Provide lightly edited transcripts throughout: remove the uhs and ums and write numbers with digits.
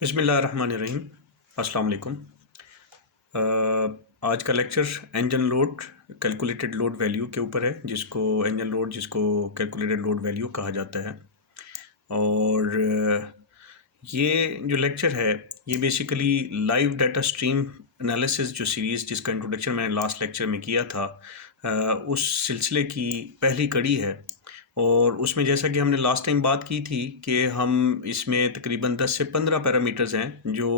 बिस्मिल्लाहिर्रहमानिर्रहीम। अस्सलाम वालेकुम। आज का lecture engine load calculated load value के ऊपर है, जिसको इंजन लोड जिसको कैलकुलेटेड लोड वैल्यू कहा जाता है। और ये जो लेक्चर है ये basically live data stream analysis जो सीरीज़ जिसका इंट्रोडक्शन मैंने लास्ट लेक्चर में किया था, उस सिलसिले की पहली कड़ी है। और उसमें जैसा कि हमने लास्ट टाइम बात की थी कि हम इसमें तकरीबन 10 से 15 पैरामीटर्स हैं जो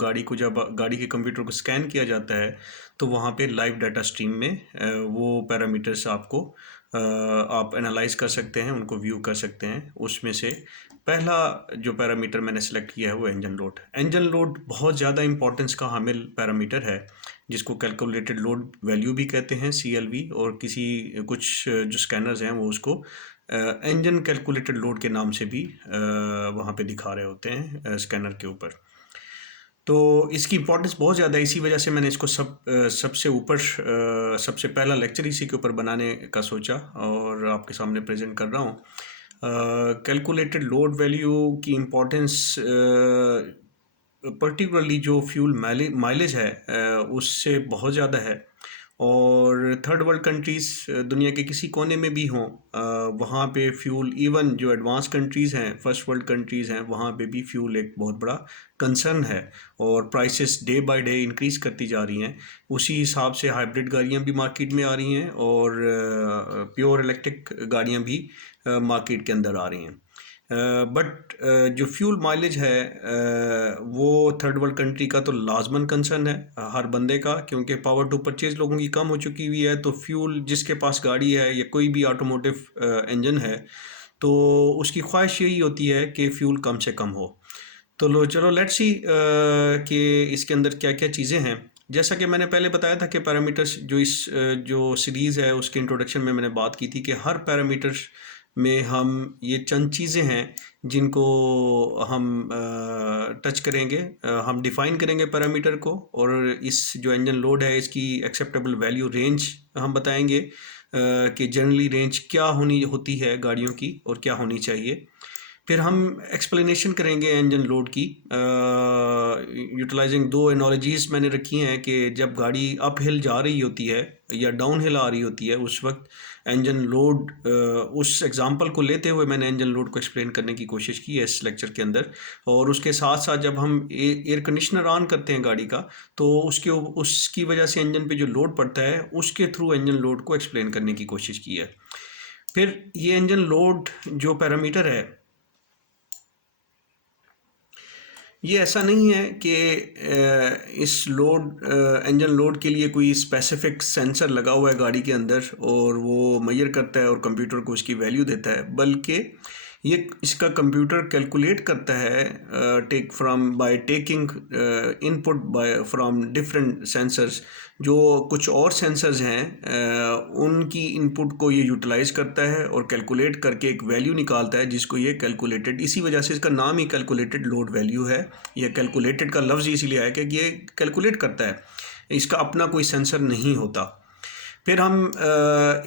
गाड़ी को जब गाड़ी के कंप्यूटर को स्कैन किया जाता है तो वहाँ पे लाइव डाटा स्ट्रीम में वो पैरामीटर्स आपको आप एनालाइज कर सकते हैं, उनको व्यू कर सकते हैं। उसमें से पहला जो पैरामीटर मैंने सेलेक्ट किया है वो इंजन लोड। इंजन लोड बहुत ज़्यादा इंपॉर्टेंस का हामिल पैरामीटर है, जिसको कैलकुलेटेड लोड वैल्यू भी कहते हैं, CLV, और किसी कुछ जो स्कैनर्स हैं वो उसको इंजन कैलकुलेटेड लोड के नाम से भी वहाँ पे दिखा रहे होते हैं स्कैनर के ऊपर। तो इसकी इंपॉर्टेंस बहुत ज़्यादा है, इसी वजह से मैंने इसको सबसे ऊपर सबसे पहला लेक्चर इसी के ऊपर बनाने का सोचा और आपके सामने प्रेजेंट कर रहा हूँ। कैलकुलेटेड लोड वैल्यू की इम्पोर्टेंस पर्टिकुलरली जो फ्यूल माइलेज है उससे बहुत ज़्यादा है। और थर्ड वर्ल्ड कंट्रीज़ दुनिया के किसी कोने में भी हों, वहाँ पे फ्यूल, इवन जो एडवांस कंट्रीज़ हैं, फर्स्ट वर्ल्ड कंट्रीज़ हैं, वहाँ पे भी फ्यूल एक बहुत बड़ा कंसर्न है। और prices day by day increase करती जा रही हैं। उसी हिसाब से हाइब्रिड गाड़ियाँ भी मार्केट में आ रही हैं और प्योर इलेक्ट्रिक गाड़ियाँ भी मार्केट के अंदर आ रही हैं। बट जो फ्यूल माइलेज है वो थर्ड वर्ल्ड कंट्री का तो लाजमन कंसर्न है हर बंदे का, क्योंकि पावर टू परचेज लोगों की कम हो चुकी हुई है। तो फ्यूल जिसके पास गाड़ी है या कोई भी ऑटोमोटिव इंजन है तो उसकी ख्वाहिश यही होती है कि फ्यूल कम से कम हो। तो चलो लेट्स सी कि इसके अंदर क्या क्या चीज़ें हैं। जैसा कि मैंने पहले बताया था कि पैरामीटर्स जो जो सीरीज़ है उसके इंट्रोडक्शन में मैंने बात की थी कि हर पैरामीटर्स में हम ये चंद चीज़ें हैं जिनको हम टच करेंगे। हम डिफ़ाइन करेंगे पैरामीटर को, और इस जो इंजन लोड है इसकी एक्सेप्टेबल वैल्यू रेंज हम बताएंगे कि जनरली रेंज क्या होती है गाड़ियों की और क्या होनी चाहिए। फिर हम एक्सप्लेनेशन करेंगे इंजन लोड की यूटिलाइजिंग दो एनोलॉजीज़ मैंने रखी हैं कि जब गाड़ी अप हिल जा रही होती है या डाउन हिल आ रही होती है उस वक्त इंजन लोड, उस एग्जांपल को लेते हुए मैंने इंजन लोड को एक्सप्लेन करने की कोशिश की है इस लेक्चर के अंदर। और उसके साथ साथ जब हम एयर कंडीशनर ऑन करते हैं गाड़ी का तो उसकी वजह से इंजन पे जो लोड पड़ता है उसके थ्रू इंजन लोड को एक्सप्लेन करने की कोशिश की है। फिर ये इंजन लोड जो पैरामीटर है ये ऐसा नहीं है कि इस इंजन लोड के लिए कोई स्पेसिफिक सेंसर लगा हुआ है गाड़ी के अंदर और वो मेजर करता है और कंप्यूटर को उसकी वैल्यू देता है, बल्कि ये इसका कंप्यूटर कैलकुलेट करता है by taking input by from different sensors. जो कुछ और सेंसर्स हैं उनकी इनपुट को ये यूटिलाइज करता है और कैलकुलेट करके एक वैल्यू निकालता है जिसको ये कैलकुलेटेड, इसी वजह से इसका नाम ही कैलकुलेटेड लोड वैल्यू है। यह कैलकुलेटेड का लफ्ज़ इसीलिए आया कि ये कैलकुलेट करता है, इसका अपना कोई सेंसर नहीं होता। फिर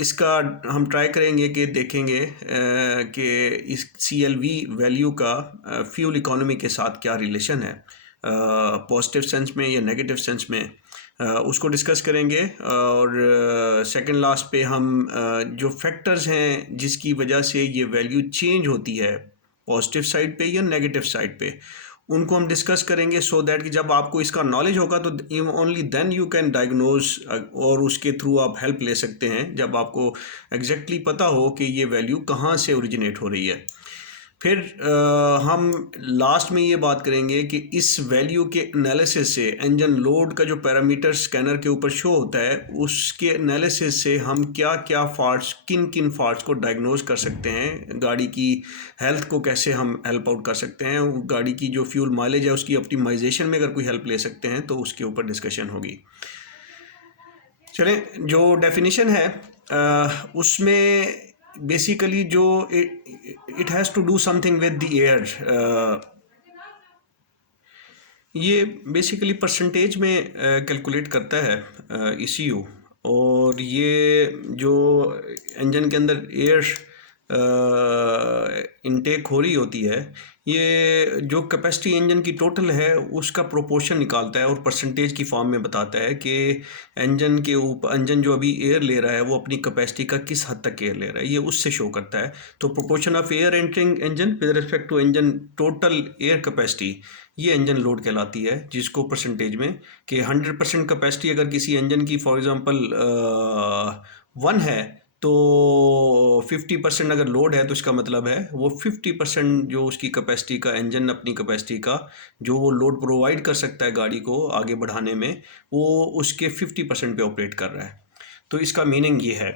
इसका हम ट्राई करेंगे कि देखेंगे कि इस CLV वैल्यू का फ्यूल इकोनॉमी के साथ क्या रिलेशन है, पॉजिटिव सेंस में या नेगेटिव सेंस में, उसको डिस्कस करेंगे। और सेकंड लास्ट पे हम जो फैक्टर्स हैं जिसकी वजह से ये वैल्यू चेंज होती है पॉजिटिव साइड पे या नेगेटिव साइड पे, उनको हम डिस्कस करेंगे सो दैट कि जब आपको इसका नॉलेज होगा तो only then you can diagnose, और उसके थ्रू आप हेल्प ले सकते हैं जब आपको एग्जैक्टली पता हो कि ये वैल्यू कहाँ से ओरिजिनेट हो रही है। फिर हम लास्ट में ये बात करेंगे कि इस वैल्यू के एनालिसिस से इंजन लोड का जो पैरामीटर स्कैनर के ऊपर शो होता है उसके एनालिसिस से हम क्या क्या फॉल्ट्स, किन किन फॉल्ट्स को डायग्नोज कर सकते हैं, गाड़ी की हेल्थ को कैसे हम हेल्प आउट कर सकते हैं, गाड़ी की जो फ्यूल माइलेज है उसकी ऑप्टिमाइजेशन में अगर कोई हेल्प ले सकते हैं तो उसके ऊपर डिस्कशन होगी। चलें, जो डेफिनेशन है उसमें बेसिकली जो it has to do something with the air, ये बेसिकली परसेंटेज में कैलकुलेट करता है ECU। और ये जो इंजन के अंदर एयर इनटेक हो रही होती है, ये जो कैपेसिटी इंजन की टोटल है उसका प्रोपोर्शन निकालता है और परसेंटेज की फॉर्म में बताता है कि इंजन के ऊपर, इंजन जो अभी एयर ले रहा है वो अपनी कैपेसिटी का किस हद तक एयर ले रहा है, ये उससे शो करता है। तो proportion of air entering engine with respect to engine total air capacity, ये इंजन लोड कहलाती है, जिसको परसेंटेज में कि 100% कैपेसिटी अगर किसी इंजन की फॉर एग्जांपल 1 है, तो 50% अगर लोड है तो इसका मतलब है वो 50% जो उसकी कैपेसिटी का, इंजन अपनी कैपेसिटी का जो वो लोड प्रोवाइड कर सकता है गाड़ी को आगे बढ़ाने में, वो उसके 50% पे ऑपरेट कर रहा है। तो इसका मीनिंग ये है।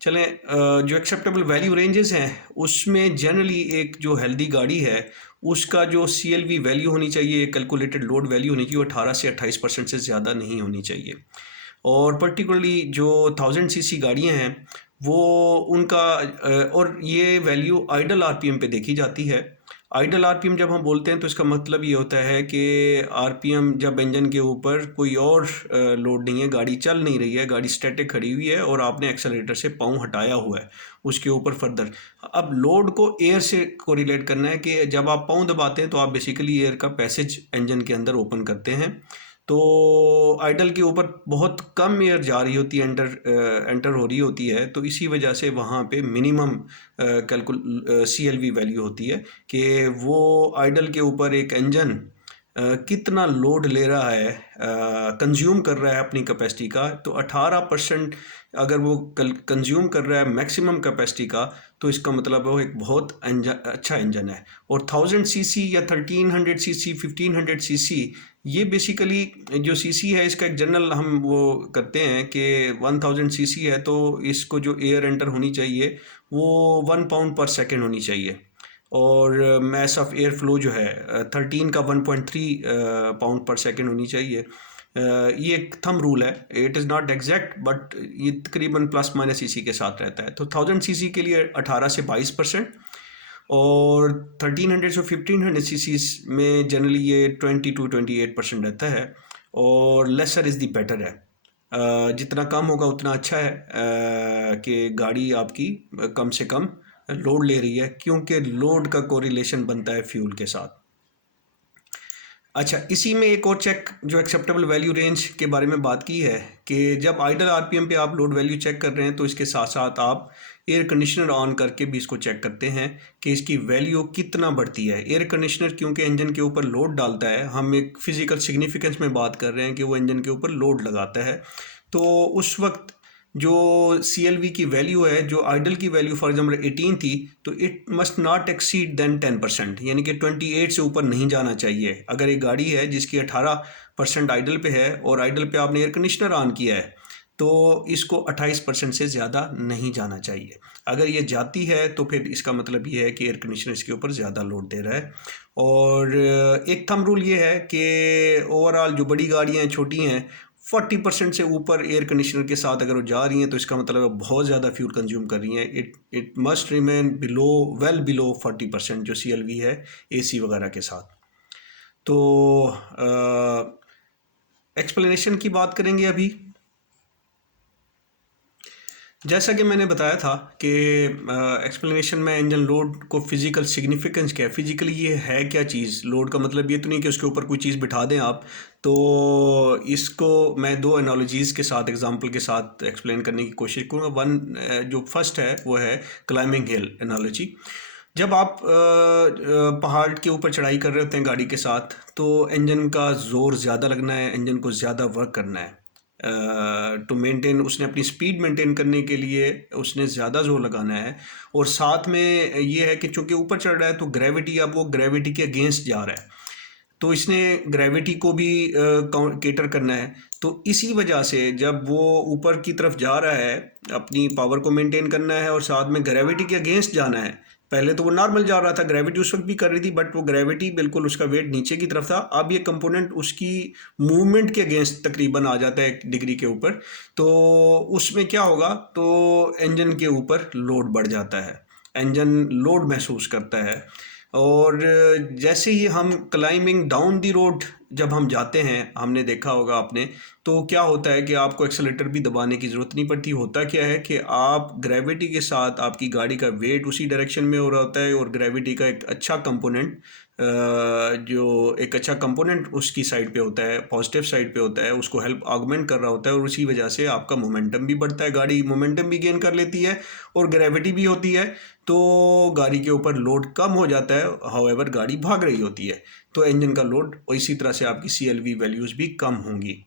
चलें, जो एक्सेप्टेबल वैल्यू रेंजेस हैं उसमें जनरली एक जो हेल्दी गाड़ी है उसका जो CLV वैल्यू होनी चाहिए, कैलकुलेटेड लोड वैल्यू होनी चाहिए, वो 18 से 28% से ज़्यादा नहीं होनी चाहिए। और पर्टिकुलरली जो 1000 सीसी गाड़ियाँ हैं वो उनका और ये वैल्यू आइडल RPM पे देखी जाती है। आइडल RPM जब हम बोलते हैं तो इसका मतलब ये होता है कि RPM जब इंजन के ऊपर कोई और लोड नहीं है, गाड़ी चल नहीं रही है, गाड़ी स्टैटिक खड़ी हुई है और आपने एक्सेलरेटर से पाँव हटाया हुआ है उसके ऊपर फर्दर। अब लोड को एयर से कोरिलेट करना है कि जब आप पाँव दबाते हैं तो आप बेसिकली एयर का पैसेज इंजन के अंदर ओपन करते हैं, तो आइडल के ऊपर बहुत कम एयर जा रही होती है, एंटर हो रही होती है, तो इसी वजह से वहाँ पे मिनिमम CLV वैल्यू होती है कि वो आइडल के ऊपर एक इंजन कितना लोड ले रहा है, कंज्यूम कर रहा है अपनी कैपेसिटी का। तो 18% अगर वो कंज्यूम कर रहा है मैक्सिमम कैपेसिटी का, तो इसका मतलब वो एक बहुत अच्छा इंजन है। और 1000 सीसी या 1300 सीसी 1500 सीसी, ये बेसिकली जो सीसी है इसका एक जनरल हम वो करते हैं कि 1000 सीसी है तो इसको जो एयर एंटर होनी चाहिए वो 1 पाउंड पर सेकेंड होनी चाहिए, और मैस ऑफ एयर फ्लो जो है 13 का 1.3 पाउंड पर सेकेंड होनी चाहिए। ये एक थंब रूल है, it is not exact but ये तकरीबन प्लस माइनस इसी के साथ रहता है। तो 1000 सीसी के लिए 18 से 22%, और 1300 से 1500 सीसी में जनरली ये 20 to 28% रहता है, और लेसर इज़ दी बेटर है। जितना कम होगा उतना अच्छा है कि गाड़ी आपकी कम से कम लोड ले रही है, क्योंकि लोड का कोरिलेशन बनता है फ्यूल के साथ। अच्छा, इसी में एक और चेक जो एक्सेप्टेबल वैल्यू रेंज के बारे में बात की है कि जब आइडल RPM पे आप लोड वैल्यू चेक कर रहे हैं तो इसके साथ साथ आप एयर कंडीशनर ऑन करके भी इसको चेक करते हैं कि इसकी वैल्यू कितना बढ़ती है। एयर कंडीशनर क्योंकि इंजन के ऊपर लोड डालता है, हम एक फिजिकल सिग्निफिकेंस में बात कर रहे हैं कि वो इंजन के ऊपर लोड लगाता है, तो उस वक्त जो CLV की वैल्यू है, जो आइडल की वैल्यू फॉर एग्जाम्पल 18 थी, तो it must not exceed than 10%, यानी कि 28 से ऊपर नहीं जाना चाहिए। अगर एक गाड़ी है जिसकी 18% आइडल पे है और आइडल पे आपने एयर कंडीशनर ऑन किया है, तो इसको 28% से ज़्यादा नहीं जाना चाहिए। अगर ये जाती है तो फिर इसका मतलब ये है कि एयर कंडीशनर इसके ऊपर ज़्यादा लोड दे रहा है। और एक थंब रूल ये है कि ओवरऑल जो बड़ी गाड़ियाँ हैं, छोटी हैं, 40% से ऊपर एयर कंडीशनर के साथ अगर वो जा रही हैं तो इसका मतलब है बहुत ज़्यादा फ्यूल कंज्यूम कर रही हैं। It must remain below, well below 40% जो CLV है AC वगैरह के साथ। तो एक्सप्लेनेशन की बात करेंगे अभी। जैसा कि मैंने बताया था कि एक्सप्लेनेशन में इंजन लोड को फिज़िकल सिग्निफिकेंस क्या है, फिज़िकली ये है क्या चीज़। लोड का मतलब ये तो नहीं कि उसके ऊपर कोई चीज़ बिठा दें आप। तो इसको मैं दो एनालॉजीज़ के साथ, एग्जांपल के साथ एक्सप्लेन करने की कोशिश करूँगा। वन जो फर्स्ट है वो है क्लाइंबिंग हिल एनालॉजी। जब आप पहाड़ के ऊपर चढ़ाई कर रहे होते हैं गाड़ी के साथ, तो इंजन का ज़ोर ज़्यादा लगना है, इंजन को ज़्यादा वर्क करना है टू मेंटेन, उसने अपनी स्पीड मेंटेन करने के लिए उसने ज़्यादा जोर लगाना है। और साथ में ये है कि चूँकि ऊपर चढ़ रहा है तो ग्रेविटी, अब वो ग्रेविटी के अगेंस्ट जा रहा है, तो इसने ग्रेविटी को भी केटर करना है। तो इसी वजह से जब वो ऊपर की तरफ जा रहा है, अपनी पावर को मेंटेन करना है और साथ में ग्रेविटी के अगेंस्ट जाना है। पहले तो वो नॉर्मल जा रहा था, ग्रेविटी उस वक्त भी कर रही थी, बट वो ग्रेविटी बिल्कुल उसका वेट नीचे की तरफ था। अब ये कंपोनेंट उसकी मूवमेंट के अगेंस्ट तकरीबन आ जाता है 1 डिग्री के ऊपर, तो उसमें क्या होगा, तो इंजन के ऊपर लोड बढ़ जाता है, इंजन लोड महसूस करता है। और जैसे ही हम क्लाइंबिंग डाउन दी रोड जब हम जाते हैं, हमने देखा होगा आपने, तो क्या होता है कि आपको एक्सेलेरेटर भी दबाने की ज़रूरत नहीं पड़ती। होता क्या है कि आप ग्रेविटी के साथ आपकी गाड़ी का वेट उसी डायरेक्शन में हो रहा होता है, और ग्रेविटी का एक अच्छा कंपोनेंट जो एक अच्छा कंपोनेंट उसकी साइड पे होता है, पॉजिटिव साइड पे होता है, उसको हेल्प ऑगमेंट कर रहा होता है, और उसी वजह से आपका मोमेंटम भी बढ़ता है, गाड़ी मोमेंटम भी गेन कर लेती है और ग्रेविटी भी होती है, तो गाड़ी के ऊपर लोड कम हो जाता है। हाउएवर गाड़ी भाग रही होती है, तो इंजन का लोड, और इसी तरह से आपकी CLV वैल्यूज़ भी कम होंगी।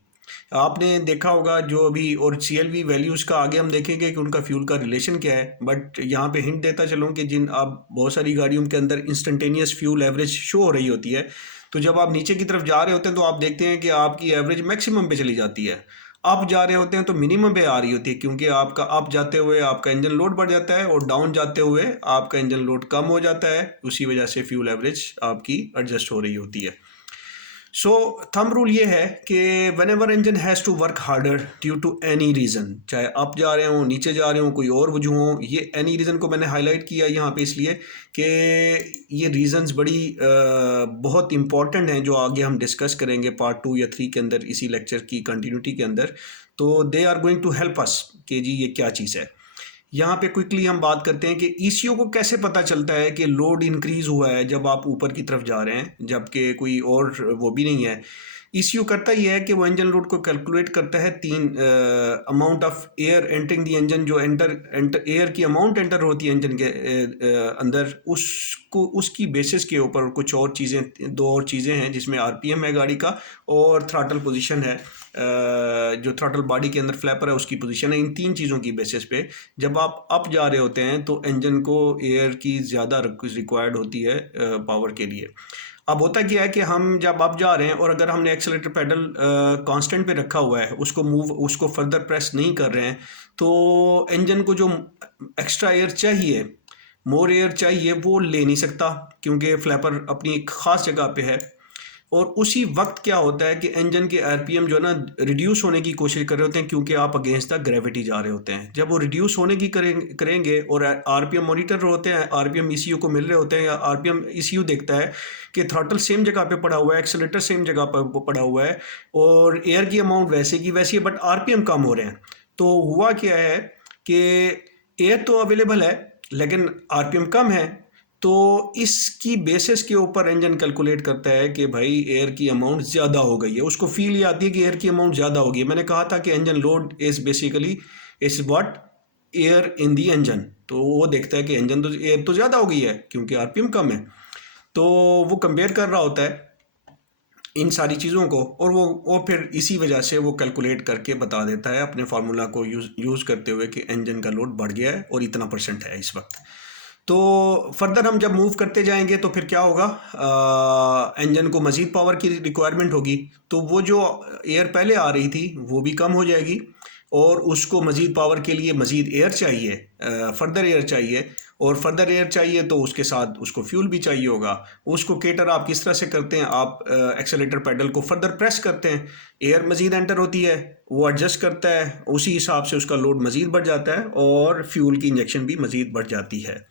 आपने देखा होगा जो अभी, और CLV वैल्यूज़ का आगे हम देखेंगे कि उनका फ्यूल का रिलेशन क्या है, बट यहाँ पे हिंट देता चलूँ कि जिन आप बहुत सारी गाड़ियों के अंदर इंस्टेंटेनियस फ्यूल एवरेज शो हो रही होती है, तो जब आप नीचे की तरफ जा रहे होते हैं तो आप देखते हैं कि आपकी एवरेज मैक्सिमम पे चली जाती है। अप जा रहे होते हैं तो मिनिमम पे आ रही होती है, क्योंकि आपका अप जाते हुए आपका इंजन लोड बढ़ जाता है, और डाउन जाते हुए आपका इंजन लोड कम हो जाता है, उसी वजह से फ्यूल एवरेज आपकी एडजस्ट हो रही होती है। सो थंब रूल ये है कि whenever engine has to work harder due to any reason, चाहे अप जा रहे हों, नीचे जा रहे हों, कोई और वजह हो, ये एनी रीज़न को मैंने हाईलाइट किया यहाँ पे इसलिए कि ये रीज़न्स बड़ी बहुत इंपॉर्टेंट हैं, जो आगे हम डिस्कस करेंगे पार्ट 2 या 3 के अंदर, इसी लेक्चर की कंटिन्यूटी के अंदर। तो they are going to help us कि जी ये क्या चीज़ है। यहाँ पे क्विकली हम बात करते हैं कि ECU को कैसे पता चलता है कि लोड इंक्रीज हुआ है जब आप ऊपर की तरफ जा रहे हैं, जबकि कोई और वो भी नहीं है। ECU करता ही है कि वो इंजन लोड को कैलकुलेट करता है तीन amount of air entering the engine, जो एयर की अमाउंट एंटर होती है इंजन के अंदर, उसको उसकी बेसिस के ऊपर कुछ और चीज़ें, दो और चीज़ें हैं जिसमें RPM है गाड़ी का, और थ्रॉटल पोजीशन है, जो थ्रॉटल बॉडी के अंदर फ्लैपर है उसकी पोजीशन है। इन तीन चीज़ों की बेसिस पे जब आप अप जा रहे होते हैं तो इंजन को एयर की ज़्यादा रिक्वायर्ड होती है पावर के लिए। अब होता क्या है कि हम जब अप जा रहे हैं और अगर हमने एक्सेलेरेटर पेडल कांस्टेंट पे रखा हुआ है, उसको फर्दर प्रेस नहीं कर रहे हैं, तो इंजन को जो एक्स्ट्रा एयर चाहिए, मोर एयर चाहिए, वो ले नहीं सकता, क्योंकि फ्लैपर अपनी एक ख़ास जगह पे है। और उसी वक्त क्या होता है कि इंजन के RPM जो है ना रिड्यूस होने की कोशिश कर रहे होते हैं, क्योंकि आप अगेंस्ट द ग्रेविटी जा रहे होते हैं। जब वो रिड्यूस होने की करेंगे और RPM मॉनिटर होते हैं, RPM ECU को मिल रहे होते हैं, या RPM ECU देखता है कि थ्रॉटल सेम जगह पे पड़ा हुआ है, एक्सेलेरेटर सेम जगह पर पड़ा हुआ है, और एयर की अमाउंट वैसे की वैसी है, बट RPM कम हो रहे हैं। तो हुआ क्या है कि एयर तो अवेलेबल है लेकिन RPM कम है, तो इसकी बेसिस के ऊपर इंजन कैलकुलेट करता है कि भाई एयर की अमाउंट ज़्यादा हो गई है, उसको फील ये आती है कि एयर की अमाउंट ज़्यादा होगी। मैंने कहा था कि engine load is basically is what air in the engine, तो वो देखता है कि इंजन तो एयर तो ज़्यादा हो गई है क्योंकि RPM कम है, तो वो कंपेयर कर रहा होता है इन सारी चीज़ों को, और वो फिर इसी वजह से वो कैलकुलेट करके बता देता है अपने फार्मूला को यूज़ करते हुए कि इंजन का लोड बढ़ गया है और इतना % है इस वक्त। तो फर्दर हम जब मूव करते जाएंगे तो फिर क्या होगा, इंजन को मज़ीद पावर की रिक्वायरमेंट होगी, तो वो जो एयर पहले आ रही थी वो भी कम हो जाएगी, और उसको मज़ीद पावर के लिए मज़ीद एयर चाहिए, फर्दर एयर चाहिए, और फर्दर एयर चाहिए तो उसके साथ उसको फ्यूल भी चाहिए होगा। उसको केटर आप किस तरह से करते हैं, आप एक्सेलेरेटर पेडल को फर्दर प्रेस करते हैं, एयर मज़ीद एंटर होती है, वो एडजस्ट करता है, उसी हिसाब से उसका लोड मज़ीद बढ़ जाता है और फ्यूल की इंजेक्शन भी मज़ीद बढ़ जाती है।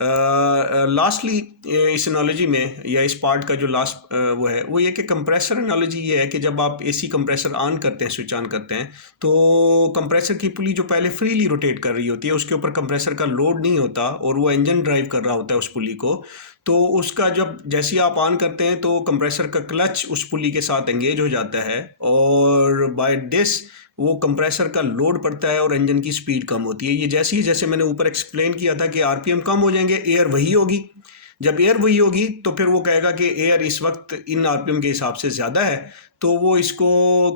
लास्टली इस एनालॉजी में, या इस पार्ट का जो लास्ट वो है, वो ये कि कंप्रेसर एनालॉजी ये है कि जब आप AC कंप्रेसर ऑन करते हैं, स्विच ऑन करते हैं, तो कंप्रेसर की पुली जो पहले फ्रीली रोटेट कर रही होती है, उसके ऊपर कंप्रेसर का लोड नहीं होता और वो इंजन ड्राइव कर रहा होता है उस पुली को। तो उसका जब जैसे ही आप ऑन करते हैं तो कंप्रेसर का क्लच उस पुली के साथ एंगेज हो जाता है, और बाय दिस वो कंप्रेसर का लोड पड़ता है और इंजन की स्पीड कम होती है। ये जैसे मैंने ऊपर एक्सप्लेन किया था कि RPM कम हो जाएंगे, एयर वही होगी। जब एयर वही होगी तो फिर वो कहेगा कि एयर इस वक्त इन RPM के हिसाब से ज़्यादा है, तो वो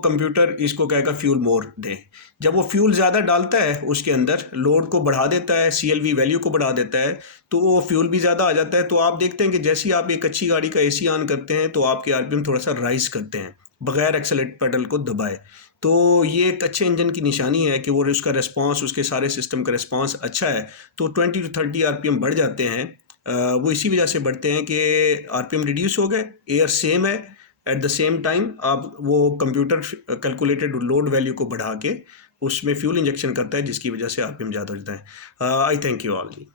कंप्यूटर इसको कहेगा फ्यूल मोर दे। जब वो फ्यूल ज़्यादा डालता है उसके अंदर, लोड को बढ़ा देता है, CLV वैल्यू को बढ़ा देता है, तो वो फ्यूल भी ज़्यादा आ जाता है। तो आप देखते हैं कि जैसे ही आप एक अच्छी गाड़ी का AC ऑन करते हैं तो आपके RPM थोड़ा सा राइज़ करते हैं बगैर एक्सेलेरेटर पेडल को दबाए। तो ये एक अच्छे इंजन की निशानी है कि वो उसका रिस्पांस, उसके सारे सिस्टम का रिस्पांस अच्छा है। तो 20 to 30 RPM बढ़ जाते हैं। वो इसी वजह से बढ़ते हैं कि RPM रिड्यूस हो गए, एयर सेम है, एट द सेम टाइम आप वो कंप्यूटर कैलकुलेटेड लोड वैल्यू को बढ़ा के उसमें फ्यूल इंजेक्शन करता है, जिसकी वजह से RPM ज़्यादा हो जाता है। I thank you all ji.